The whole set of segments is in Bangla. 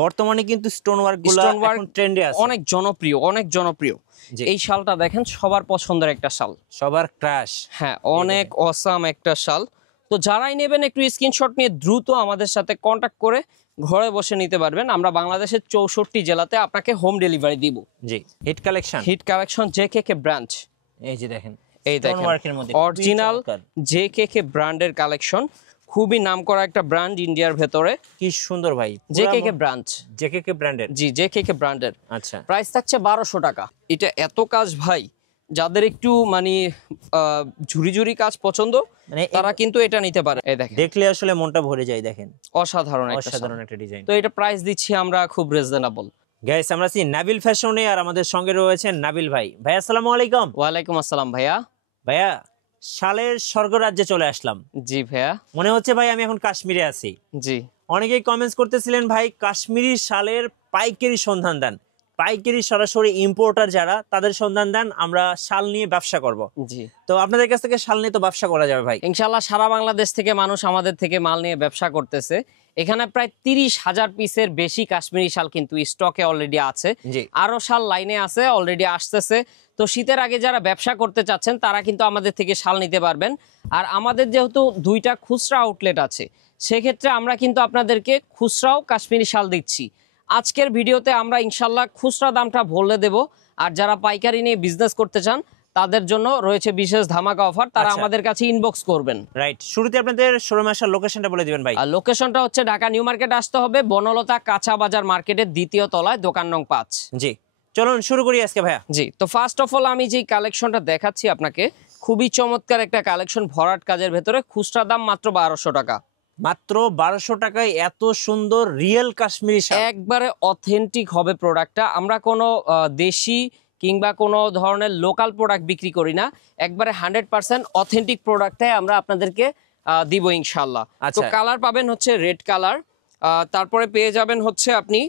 বর্তমানে কিন্তু স্টোন ওয়ার্ক গুলো এখন ট্রেন্ডে আছে, অনেক জনপ্রিয়। এই শালটা দেখেন সবার পছন্দের একটা শাল, সবার ক্রাশ। হ্যাঁ, অনেক অসাম একটা শাল। তো যারাই নেবেন একটু স্ক্রিনশট নিয়ে দ্রুত আমাদের সাথে কন্টাক্ট করে ঘরে বসে নিতে পারবেন। আমরা বাংলাদেশের 64 জেলাতে আপনাকে হোম ডেলিভারি দিব। জি, হিট কালেকশন জেকেকে ব্রাঞ্চ। এই যে দেখেন, এই দেখেন অরিজিনাল জেকেকে ব্র্যান্ডের কালেকশন, খুবই নামকরা একটা ব্র্যান্ড ইন্ডিয়ার ভেতরে। কি সুন্দর ভাই, জেকেকে ব্রাঞ্চ, জেকেকে ব্র্যান্ডের। জি, জেকেকে ব্র্যান্ডের। আচ্ছা, প্রাইস থাকছে 1200 টাকা। এটা এত কাজ ভাই, যাদের একটু মানে ঝুরি কাজ পছন্দ মানে তারা কিন্তু এটা নিতে পারে। এই দেখেন, দেখলে আসলে মনটা ভরে যায়। দেখেন অসাধারণ একটা ডিজাইন। তো এটা প্রাইস দিচ্ছি আমরা খুব রিজনেবল। গাইস, আমরা আছি নাবিল ফ্যাশনে, আর আমাদের সঙ্গে রয়েছেন নাবিল ভাই। ভাই আসসালামু আলাইকুম। ওয়ালাইকুম আসসালাম ভাইয়া। ভাইয়া, শালের স্বর্গরাজ্যে চলে আসলাম। জি ভাইয়া, মনে হচ্ছে ভাই আমি এখন কাশ্মীরে আছি। জি, অনেকেই কমেন্টস করতেছিলেন ভাই কাশ্মীরি শালের পাইকারি সন্ধান দেন, পাইকারি সরাসরি ইম্পোর্টার যারা তাদের সন্ধান দেন, আমরা শাল নিয়ে ব্যবসা করব। জি, তো আপনাদের কাছ থেকে শাল নিয়ে তো ব্যবসা করা যাবে ভাই ইনশাআল্লাহ। সারা বাংলাদেশ থেকে মানুষ আমাদের থেকে মাল নিয়ে ব্যবসা করতেছে। এখানে প্রায় 30,000 পিসের বেশি কাশ্মীরি শাল কিন্তু স্টকে অলরেডি আছে, আরো শাল লাইনে আছে, অলরেডি আসতেছে। তো শীতের আগে যারা ব্যবসা করতে চাচ্ছেন তারা কিন্তু আমাদের থেকে শাল নিতে পারবেন। আর আমাদের যেহেতু 2টা খুচরা আউটলেট আছে, সেক্ষেত্রে আমরা কিন্তু আপনাদেরকে খুচরাও কাশ্মীরি শাল দিচ্ছি। আজকের ভিডিওতে আমরা ইনশাল্লাহ খুচরা দামটা বলে দেব, আর যারা পাইকারি নিয়ে বিজনেস করতে চান তাদের জন্য রয়েছে বিশেষ ধামাকা অফার, তারা আমাদের কাছে ইনবক্স করবেন। রাইট, শুরুতে আপনাদের শোরুমে আসার লোকেশনটা বলে দিবেন ভাই। আর লোকেশনটা হচ্ছে ঢাকা নিউ মার্কেট আসতে হবে, বনলতা কাঁচা বাজার মার্কেটের 2য় তলায়, দোকান নং 5। জি, চলুন শুরু করি আজকে ভাইয়া। জি, তো ফার্স্ট অফ অল আমি যে কালেকশনটা দেখাচ্ছি আপনাকে, খুবই চমৎকার একটা কালেকশন, ভরাট কাজের ভেতরে। খুচরা দাম মাত্র 1200 টাকা। মাত্র 1200 টাকায় এত সুন্দর রিয়েল কাশ্মীরি শাল, একবারে অথেন্টিক হবে প্রোডাক্টটা। আমরা কোনো দেশি কিংবা কোনো ধরনের লোকাল প্রোডাক্ট বিক্রি করি না, একবারে 100% অথেন্টিক প্রোডাক্টটাই আমরা আপনাদেরকে দিব ইনশাল্লাহ। তো কালার পাবেন হচ্ছে রেড কালার, তারপরে পেয়ে যাবেন হচ্ছে আপনি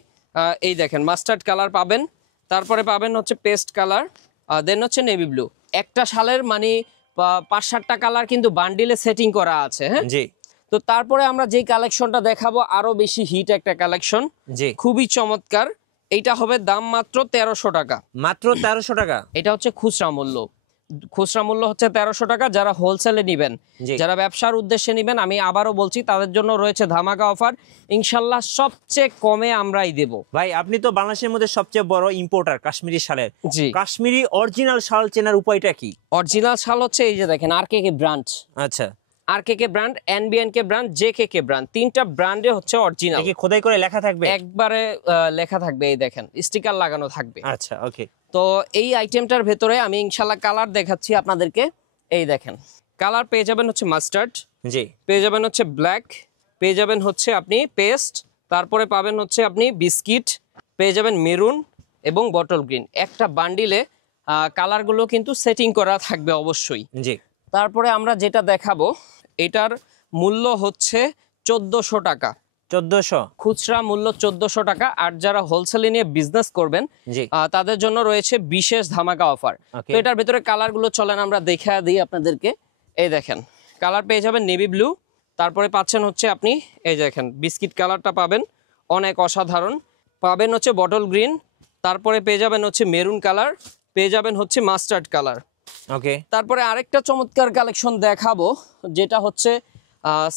এই দেখেন মাস্টার্ড কালার পাবেন, তারপরে পাবেন হচ্ছে পেস্ট কালার, দেন হচ্ছে নেভি ব্লু। একটা শালের মানে 5-7টা কালার কিন্তু বান্ডিলে সেটিং করা আছে। হ্যাঁ, জি। তো তারপরে আমরা যেই কালেকশনটা দেখাবো আরো বেশি হিট একটা কালেকশন, খুবই চমৎকার। এইটা হবে দাম মাত্র 1300 টাকা। মাত্র 1300 টাকা। এটা হচ্ছে খুচরা মূল্য। খুচরা মূল্য হচ্ছে 1300 টাকা। যারা হোলসেলে নিবেন, যারা ব্যবসার উদ্দেশ্যে নিবেন, আমি আবারও বলছি তাদের জন্য রয়েছে ধামাকা অফার। ইনশাল্লাহ সবচেয়ে কমে আমরাই দেব। ভাই, আপনি তো বাংলাদেশের মধ্যে সবচেয়ে বড় ইম্পোর্টার কাশ্মীরি শালের। জি, কাশ্মীরি অরিজিনাল শাল চেনার উপায়টা কি? অরিজিনাল শাল হচ্ছে এই যে দেখেন আরকেকে ব্র্যান্ড। আচ্ছা, আরকেকে ব্র্যান্ড, এনবিএনকে ব্র্যান্ড, জেকেকে ব্র্যান্ড, 3টা ব্র্যান্ডে হচ্ছে অরিজিনাল। কি খোদাই করে লেখা থাকবে? একবারে লেখা থাকবে, এই দেখেন স্টিকার লাগানো থাকবে। আচ্ছা, ওকে। তো এই আইটেমটার ভেতরে আমি ইনশাআল্লাহ কালার দেখাচ্ছি আপনাদেরকে। এই দেখেন কালার পেয়ে যাবেন হচ্ছে মাস্টার্ড, জি, পেয়ে যাবেন হচ্ছে ব্ল্যাক, পেয়ে যাবেন হচ্ছে আপনি পেস্ট, তারপরে পাবেন হচ্ছে আপনি বিস্কিট, পেয়ে যাবেন মেরুন এবং বটল গ্রিন। একটা বান্ডিলে কালারগুলো কিন্তু সেটিং করা থাকবে অবশ্যই। জি, তারপরে আমরা যেটা দেখাবো এটার মূল্য হচ্ছে 1400 টাকা। 1400 খুচরা মূল্য 1400 টাকা। আর যারা হোলসেলে নিয়ে বিজনেস করবেন তাদের জন্য রয়েছে বিশেষ ধামাকা অফার। তো এটার ভিতরে কালার গুলো চলেন আমরা দেখা দিই আপনাদেরকে। এই দেখেন কালার পেয়ে যাবেন নেভি ব্লু, তারপরে পাচ্ছেন হচ্ছে আপনি এই দেখেন বিস্কিট কালারটা পাবেন, অনেক অসাধারণ। পাবেন হচ্ছে বটল গ্রিন, তারপরে পেয়ে যাবেন হচ্ছে মেরুন কালার, পেয়ে যাবেন হচ্ছে মাস্টার্ড কালার। ওকে, তারপরে আরেকটা চমৎকার কালেকশন দেখাবো যেটা হচ্ছে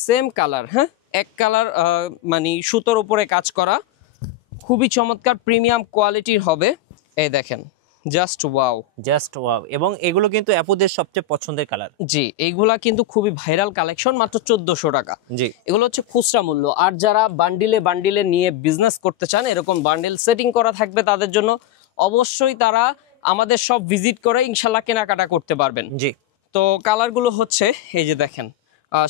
সেম কালার, হ্যাঁ, এক কালার মানে সুতোর উপরে কাজ করা, খুবই চমৎকার প্রিমিয়াম কোয়ালিটির হবে। এই দেখেন জাস্ট ওয়াও, জাস্ট ওয়াও। এবং এগুলো কিন্তু আপুদের সবচেয়ে পছন্দের কালার। জি, এইগুলা কিন্তু খুবই ভাইরাল কালেকশন, মাত্র 1400 টাকা। জি, এগুলো হচ্ছে খুচরা মূল্য। আর যারা বান্ডিলে নিয়ে বিজনেস করতে চান, এরকম বান্ডিল সেটিং করা থাকবে তাদের জন্য, অবশ্যই তারা আমাদের সব ভিজিট করে ইনশাল্লাহ কেনাকাটা করতে পারবেন। জি, তো কালারগুলো হচ্ছে এই যে দেখেন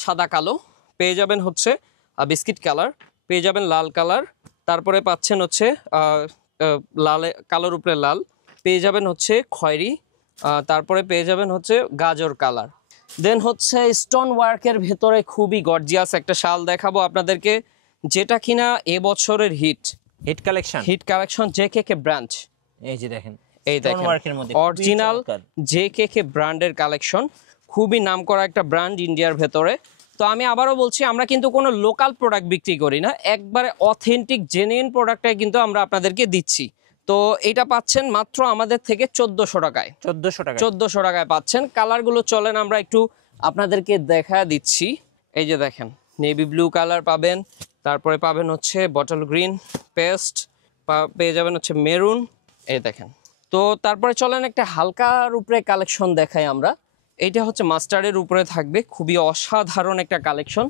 সাদা কালো, পেয়ে যাবেন হচ্ছে বিস্কিট কালার, পেয়ে যাবেন লাল কালার, তারপরে পাচ্ছেন হচ্ছে লাল, কালোর উপরে লাল, পেয়ে যাবেন হচ্ছে খয়েরি, তারপরে পেয়ে যাবেন হচ্ছে গাজর কালার। দেন হচ্ছে স্টোন ওয়ার্কের ভেতরে খুবই গর্জিয়াস একটা শাল দেখাবো আপনাদেরকে, যেটা কিনা এবছরের হিট কালেকশন জেকেকে ব্র্যান্ড। এই যে দেখেন, এই দেখেন অরিজিনাল জেকেকে ব্র্যান্ডের কালেকশন, খুবই নামকরা একটা ব্র্যান্ড ইন্ডিয়ার ভেতরে। তো তো আমি আবারও বলছি, আমরা কিন্তু কোনো লোকাল প্রোডাক্ট বিক্রি করি না, একবারে অথেন্টিক জেনুইন প্রোডাক্টটাই কিন্তু আমরা আপনাদেরকে দিচ্ছি। তো এটা পাচ্ছেন মাত্র আমাদের থেকে 1400 টাকায়। 1400 টাকায় পাচ্ছেন। কালারগুলো চলেন আমরা একটু আপনাদেরকে দেখা দিচ্ছি। এই যে দেখেন, নেভি ব্লু কালার পাবেন, তারপরে পাবেন হচ্ছে বটল গ্রিন পেস্ট, পেয়ে যাবেন হচ্ছে মেরুন। এই দেখেন। তো তারপরে চলেন একটা হালকার উপরে কালেকশন দেখাই আমরা। এইটা হচ্ছে মাস্টার্ডের উপরে থাকবে, খুবই অসাধারণ একটা কালেকশন।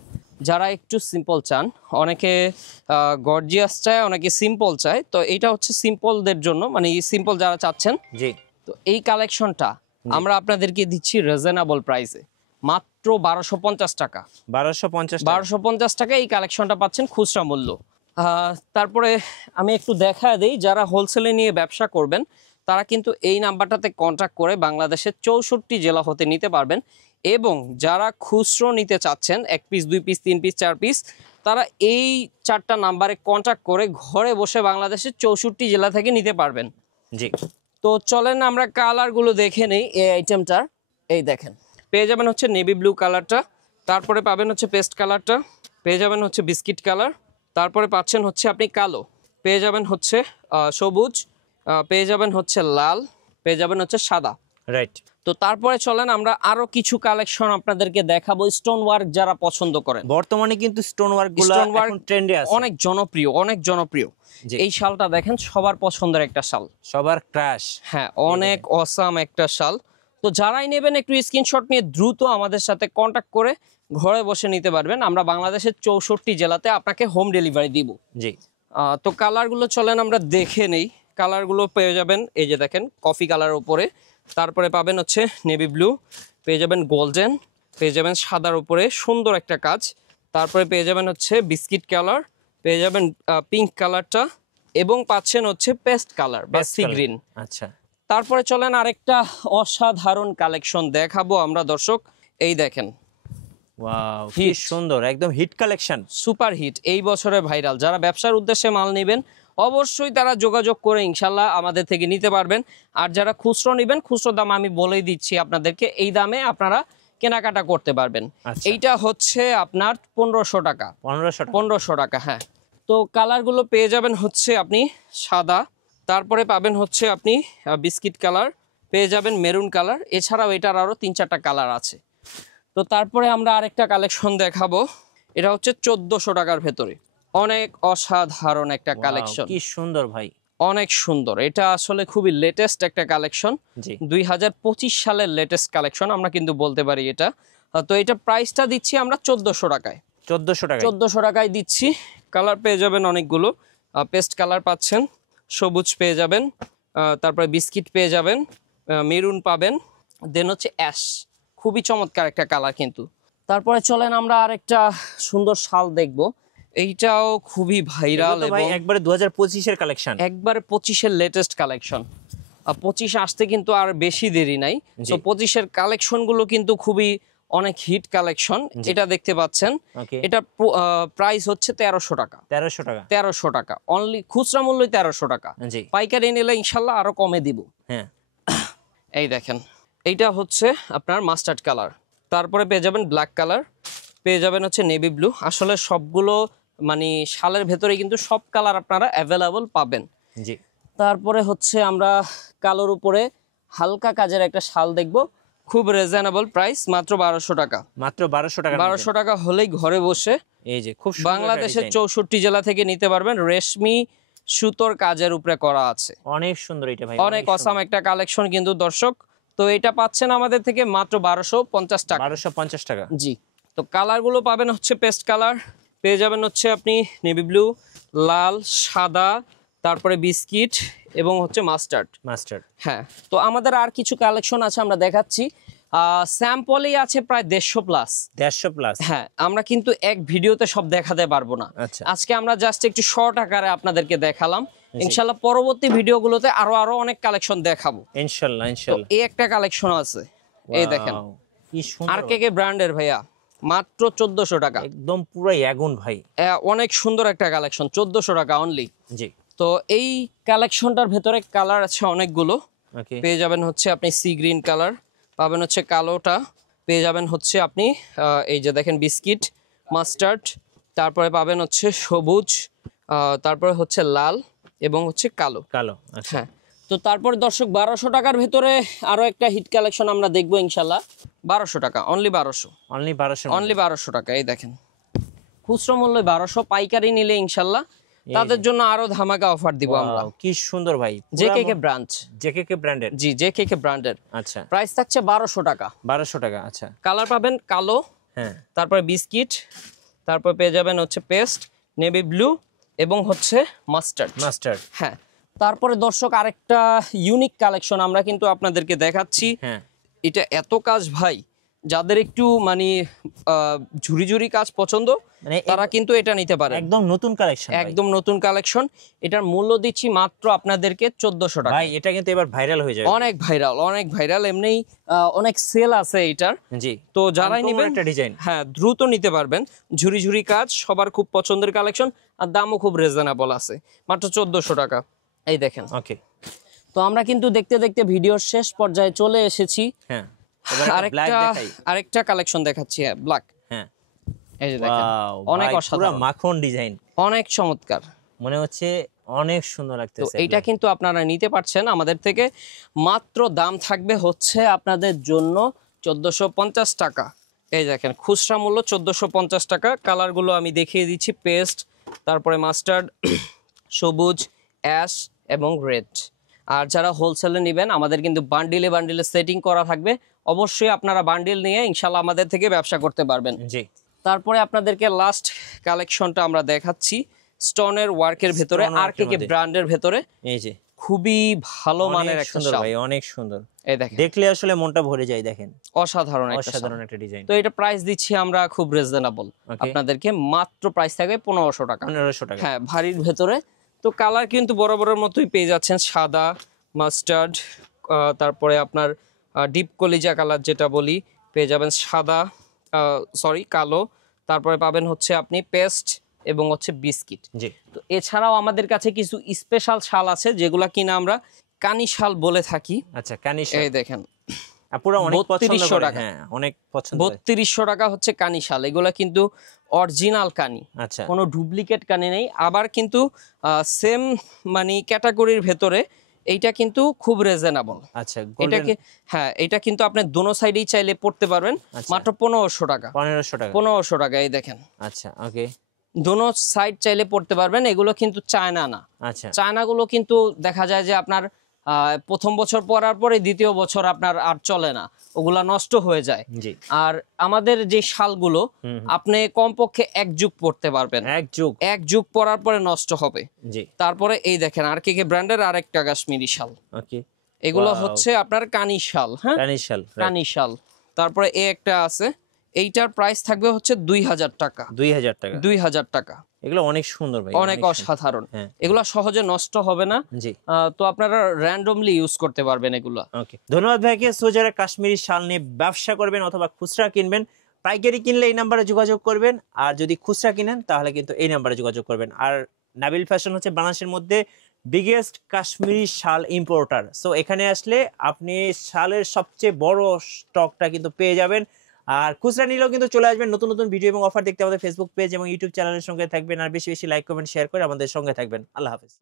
যারা একটু সিম্পল চান, অনেকে গর্জিয়াস চায়, অনেকে সিম্পল চায়, তো এইটা হচ্ছে সিম্পলদের জন্য, মানে সিম্পল যারা চাচ্ছেন। জি। তো এই কালেকশনটা আমরা আপনাদেরকে দিচ্ছি রিজনেবল প্রাইসে, মাত্র 1250 টাকা। 1250 টাকা এই কালেকশনটা পাচ্ছেন খুচরা মূল্য। তারপরে আমি একটু দেখা দেই, যারা হোলসেলে নিয়ে ব্যবসা করবেন তারা কিন্তু এই নাম্বারটাতে কন্ট্যাক্ট করে বাংলাদেশের 64 জেলা হতে নিতে পারবেন। এবং যারা খুচরো নিতে চাচ্ছেন 1 পিস 2 পিস 3 পিস 4 পিস, তারা এই 4টা নাম্বারে কন্ট্যাক্ট করে ঘরে বসে বাংলাদেশের 64 জেলা থেকে নিতে পারবেন। জি। তো চলেন আমরা কালারগুলো দেখে নেই এই আইটেমটার। এই দেখেন, পেয়ে যাবেন হচ্ছে নেভি ব্লু কালারটা, তারপরে পাবেন হচ্ছে পেস্ট কালারটা, পেয়ে যাবেন হচ্ছে বিস্কিট কালার, তারপরে পাচ্ছেন হচ্ছে আপনি কালো, পেয়ে যাবেন হচ্ছে সবুজ, পেয়ে যাবেন হচ্ছে লাল, পেয়ে যাবেন হচ্ছে সাদা। রাইট। তো তারপরে চলেন আমরা আরো কিছু কালেকশন আপনাদেরকে দেখাবো। স্টোন ওয়ার্ক যারা পছন্দ করেন, বর্তমানে কিন্তু স্টোন ওয়ার্কগুলো এখন ট্রেন্ডে আছে, অনেক জনপ্রিয়, অনেক জনপ্রিয়। এই শালটা দেখেন, সবার পছন্দের একটা শাল, সবার ক্রাশ। হ্যাঁ, অনেক অসাম একটা শাল। তো যারাই নেবেন একটু স্ক্রিনশট নিয়ে দ্রুত আমাদের সাথে কন্ট্যাক্ট করে ঘরে বসে নিতে পারবেন। আমরা বাংলাদেশের 64 জেলাতে আপনাকে হোম ডেলিভারি দিব। জি। তো কালারগুলো চলেন আমরা দেখে নেই। কালারগুলো পেয়ে যাবেন, এই যে দেখেন কফি কালার উপরে, তারপরে পাবেন হচ্ছে নেভি ব্লু, পেয়ে যাবেন গোল্ডেন, পেয়ে যাবেন সাদার উপরে সুন্দর একটা কাজ, তারপরে পেয়ে যাবেন হচ্ছে বিস্কিট কালার, পেয়ে যাবেন পিঙ্ক কালারটা, এবং পাচ্ছেন হচ্ছে পেস্ট কালার বা সি গ্রিন। আচ্ছা। তারপরে চলেন আরেকটা অসাধারণ কালেকশন দেখাবো আমরা দর্শক। এই দেখেন, ওয়াও, কি সুন্দর, একদম হিট কালেকশন, সুপার হিট, এই বছরে ভাইরাল। যারা ব্যবসার উদ্দেশ্যে মাল নেবেন অবশ্যই তারা যোগাযোগ করে ইনশাল্লাহ আমাদের থেকে নিতে পারবেন। আর যারা খুচরো নেবেন, খুচরো দাম আমি বলেই দিচ্ছি আপনাদেরকে, এই দামে আপনারা কেনাকাটা করতে পারবেন। এইটা হচ্ছে আপনার 1500 টাকা। 1500 টাকা, হ্যাঁ। তো কালারগুলো পেয়ে যাবেন হচ্ছে আপনি সাদা, তারপরে পাবেন হচ্ছে আপনি বিস্কিট কালার, পেয়ে যাবেন মেরুন কালার, এছাড়াও এটার আরো 3-4টা কালার আছে। তো তারপরে আমরা আরেকটা কালেকশন দেখাবো, এটা হচ্ছে 1400 টাকার ভেতরে, অনেক অসাধারণ একটা কালেকশন। কি সুন্দর ভাই, অনেক সুন্দর। এটা আসলে খুবই লেটেস্ট একটা কালেকশন, 2025 সালের লেটেস্ট কালেকশন আমরা কিন্তু বলতে পারি এটা। তো এটা প্রাইসটা দিচ্ছি আমরা 1400 টাকায়। 1400 টাকায় দিচ্ছি। কালার পেয়ে যাবেন অনেকগুলো, পেস্ট কালার পাচ্ছেন, সবুজ পেয়ে যাবেন, তারপরে বিস্কিট পেয়ে যাবেন, মেরুন পাবেন, দেন হচ্ছে অ্যাশ, খুবই চমৎকার একটা কালার কিন্তু। তারপরে চলেন আমরা আরেকটা সুন্দর শাল দেখবো, এইটাও খুবই ভাইরাল এবং একবারে 2025 এর কালেকশন, একবারে 25 এর লেটেস্ট কালেকশন। 25 আসতে কিন্তু আর বেশি দেরি নাই। তো 25 এর কালেকশন গুলো কিন্তু খুবই অনেক হিট কালেকশন। এটা দেখতে পাচ্ছেন, এটা প্রাইস হচ্ছে 1300 টাকা। 1300 টাকা অনলি, খুচরা মূল্য 1300 টাকা। পাইকারি নিলে ইনশাল্লাহ আরো কমে দিব। হ্যাঁ, এই দেখেন, এইটা হচ্ছে আপনার মাস্টার্ড কালার, তারপরে পেয়ে যাবেন ব্ল্যাক কালার, পেয়ে যাবেন হচ্ছে নেভি ব্লু। আসলে সবগুলো মানে শালের ভেতরে কিন্তু সব কালার আপনারা অ্যাভেলেবল পাবেন। জি। তারপরে হচ্ছে আমরা কালোর উপরে হালকা কাজের একটা শাল দেখব, খুব রিজনেবল প্রাইস, মাত্র 1200 টাকা। মাত্র 1200 টাকা। 1200 টাকা হলেই ঘরে বসে এই যে খুব বাংলাদেশের 64 জেলা থেকে নিতে পারবেন। রেশমি সুতোর কাজের উপরে করা আছে, অনেক সুন্দর এটা ভাই, অনেক অসাম একটা কালেকশন কিন্তু দর্শক। তো এটা পাচ্ছেন আমাদের থেকে মাত্র 1250 টাকা। 1250 টাকা। জি। তো কালারগুলো পাবেন হচ্ছে পেস্ট কালার, পেয়ে যাবেন হচ্ছে আপনি নেভি ব্লু, লাল, সাদা, তারপরে বিস্কিট এবং হচ্ছে মাস্টার্ড। হ্যাঁ। তো আমাদের আর কিছু কালেকশন আছে, আমরা দেখাচ্ছি। স্যাম্পলই আছে প্রায় 150 প্লাস। হ্যাঁ, আমরা কিন্তু এক ভিডিওতে সব দেখাতে পারবো না। আজকে আমরা জাস্ট একটু শর্ট আকারে আপনাদেরকে দেখালাম। ইনশাল্লাহ পরবর্তী ভিডিওগুলোতে আরো অনেক কালেকশন দেখাবো ইনশাল্লাহ। এই একটা কালেকশন আছে, এই দেখেন, কি সুন্দর, আরকেকে ব্র্যান্ডের ভাইয়া, মাত্র 1400 টাকা, একদম পুরো আগুন ভাই। অনেক সুন্দর একটা কালেকশন, 1400 টাকা অনলি। জি। তো এই কালেকশনটার ভেতরে কালার আছে অনেকগুলো, পেয়ে যাবেন হচ্ছে আপনি সি গ্রিন কালার, পাবেন হচ্ছে কালোটা, পেয়ে যাবেন হচ্ছে আপনি এই যে দেখেন বিস্কিট, মাস্টার্ড, তারপরে পাবেন হচ্ছে সবুজ, তারপরে হচ্ছে লাল এবং হচ্ছে কালো। কালো, আচ্ছা। হ্যাঁ, তো তারপরে দর্শক 1200 টাকার ভেতরে আরো একটা হিট কালেকশন আমরা দেখবো ইনশাল্লাহ। 1200 টাকা, অনলি 1200, অনলি 1200, অনলি 1200 টাকা। এই দেখেন খুচরো মূল্য 1200, পাইকারি নিলে ইনশাল্লাহ তাদের জন্য আরো ধামাকা অফার দিব আমরা। কি সুন্দর ভাই, জেকেকে ব্র্যান্ড, জেকেকে ব্র্যান্ডের। জি জেকেকে ব্র্যান্ডের। আচ্ছা, প্রাইস থাকছে 1200 টাকা। 1200 টাকা, আচ্ছা। কালার পাবেন কালো, হ্যাঁ, তারপরে বিস্কিট, তারপর পেয়ে যাবেন হচ্ছে পেস্ট, নেভি ব্লু এবং হচ্ছে মাস্টার্ড। মাস্টার্ড, হ্যাঁ, তারপরে দর্শক আরেকটা ইউনিক কালেকশন আমরা কিন্তু আপনাদেরকে দেখাচ্ছি। হ্যাঁ, এটা এত কাজ ভাই, যাদের একটু মানে ঝুরি ঝুরি কাজ পছন্দ মানে তারা কিন্তু এটা নিতে পারে। একদম নতুন কালেকশন, একদম নতুন কালেকশন। এটার মূল্য দিচ্ছি মাত্র আপনাদেরকে 1400 টাকা। ভাই এটা কিন্তু এবার ভাইরাল হয়ে যাবে, অনেক ভাইরাল, অনেক ভাইরাল। এমনি অনেক সেল আছে এটার। জি, তো যারাই নেবেন একটা ডিজাইন, হ্যাঁ দ্রুত নিতে পারবেন। ঝুরি ঝুরি কাজ সবার খুব পছন্দের কালেকশন, আর দামও খুব রিজনেবল আছে, মাত্র 1400 টাকা। এই দেখেন। ওকে, তো আমরা কিন্তু দেখতে দেখতে ভিডিওর শেষ পর্যায়ে চলে এসেছি। হ্যাঁ, আরেকটা কালেকশন দেখাচ্ছি, হ্যাঁ ব্ল্যাক। হ্যাঁ, এই যে দেখেন, অনেক অসাধারণ, মাখন ডিজাইন, অনেক চমৎকার, মনে হচ্ছে অনেক সুন্দর তো লাগতেছে। এইটা কিন্তু আপনারা নিতে পারছেন আমাদের থেকে। মাত্র দাম থাকবে হচ্ছে আপনাদের জন্য 1450 টাকা। এই দেখেন খুচরা মূল্য 1450 টাকা। কালারগুলো আমি দেখিয়ে দিচ্ছি, পেস্ট, তারপরে মাস্টার্ড, সবুজ, অ্যাশ এবং রেড। আর যারা হোলসেলে নেবেন আমাদের কিন্তু বান্ডিলে বান্ডিলে সেটিং করা থাকবে। অবশ্যই আপনারা বান্ডিল নিয়ে ইনশাল্লাহ আমাদের থেকে ব্যবসা করতে পারবেন। জি, তারপরে আপনাদেরকে লাস্ট কালেকশনটা আমরা দেখাচ্ছি স্টোনের ওয়ার্কের ভেতরে, আরকেকে ব্র্যান্ডের ভেতরে। এই যে খুবই ভালো মানের একটা সুন্দর শাল ভাই, অনেক সুন্দর, এই দেখেন দেখলে আসলে মনটা ভরে যায়। দেখেন অসাধারণ একটা শাল। অসাধারণ একটা ডিজাইন। তো এটা প্রাইস দিচ্ছি আমরা খুব রিজনেবল আপনাদেরকে, মাত্র প্রাইস থাকবে 1500 টাকা। 1500 টাকা, হ্যাঁ, ভারীর ভেতরে। তো কালার কিন্তু বরাবরের মতোই পেয়ে যাচ্ছেন, সাদা, মাস্টার্ড, তারপরে আপনার ডিপ কলিজা কালার যেটা বলি পেয়ে যাবেন, সাদা সরি কালো, তারপরে পাবেন হচ্ছে আপনি পেস্ট এবং হচ্ছে বিস্কিট। জি, তো এছাড়াও আমাদের কাছে কিছু স্পেশাল শাল আছে যেগুলা কিনা আমরা কানি শাল বলে থাকি। আচ্ছা, কানি এই দেখেন পুরো অনেক পছন্দ 3200 করে, টাকা। হ্যাঁ অনেক পছন্দ। 3200 টাকা হচ্ছে কানি শাল। এগুলা কিন্তু অরিজিনাল কানি, আচ্ছা, কোনো ডুপ্লিকেট কানি নেই। আবার কিন্তু সেম মানে ক্যাটাগরির ভেতরে এইটা কিন্তু খুব রিজনেবল। আচ্ছা, এটাকে হ্যাঁ, এটা কিন্তু আপনি দোনো সাইডেই চাইলে পড়তে পারবেন, মাত্র 1500 টাকা। 1500 টাকা, 1500 টাকা। এই দেখেন, আচ্ছা, ওকে, দোনো সাইড চাইলে পড়তে পারবেন। এগুলো কিন্তু চায়না না। আচ্ছা, চায়নাগুলো কিন্তু দেখা যায় যে আপনার প্রথম বছর পরার পরে দ্বিতীয় বছর আপনার আর চলে না, ওগুলা নষ্ট হয়ে যায়। জি, আর আমাদের যে শালগুলো আপনি কমপক্ষে 1 যুগ পড়তে পারবেন, 1 যুগ পরার পরে নষ্ট হবে। জি, তারপরে এই দেখেন আরকেকে ব্র্যান্ডের আরেকটা কাশ্মীরি শাল। ওকে, এগুলো হচ্ছে আপনার কানি শাল। হ্যাঁ, কানি শাল, কানি শাল। তারপরে একটা আছে, এইটার প্রাইস থাকবে হচ্ছে 2000 টাকা। 2000 টাকা, 2000 টাকা। এগুলো অনেক সুন্দর ভাই, অনেক অসাধারণ। হ্যাঁ। এগুলো সহজে নষ্ট হবে না। জি, তো আপনারা র্যান্ডমলি ইউজ করতে পারবেন এগুলো। ওকে, ধন্যবাদ ভাইকে। সো যারা কাশ্মীরি শাল নিয়ে ব্যবসা করবেন অথবা খুচরা কিনবেন, পাইকারি কিনলে এই নাম্বারে যোগাযোগ করবেন, আর যদি খুচরা কিনেন তাহলে কিন্তু এই নাম্বারে যোগাযোগ করবেন। আর নাবিল ফ্যাশন হচ্ছে বাংলাদেশের মধ্যে বিগেস্ট কাশ্মীরি শাল ইম্পোর্টার। সো এখানে আসলে আপনি শালের সবচেয়ে বড় স্টকটা কিন্তু পেয়ে যাবেন। আর খুচরা নিলেও কিন্তু চলে আসবেন। নতুন নতুন ভিডিও এবং অফার দেখতে আমাদের ফেসবুক পেজ এবং ইউটিউব চ্যানেলের সঙ্গে থাকবেন। আর বেশি বেশি লাইক কমেন্ট শেয়ার করে আমাদের সঙ্গে থাকবেন। আল্লাহ হাফেজ।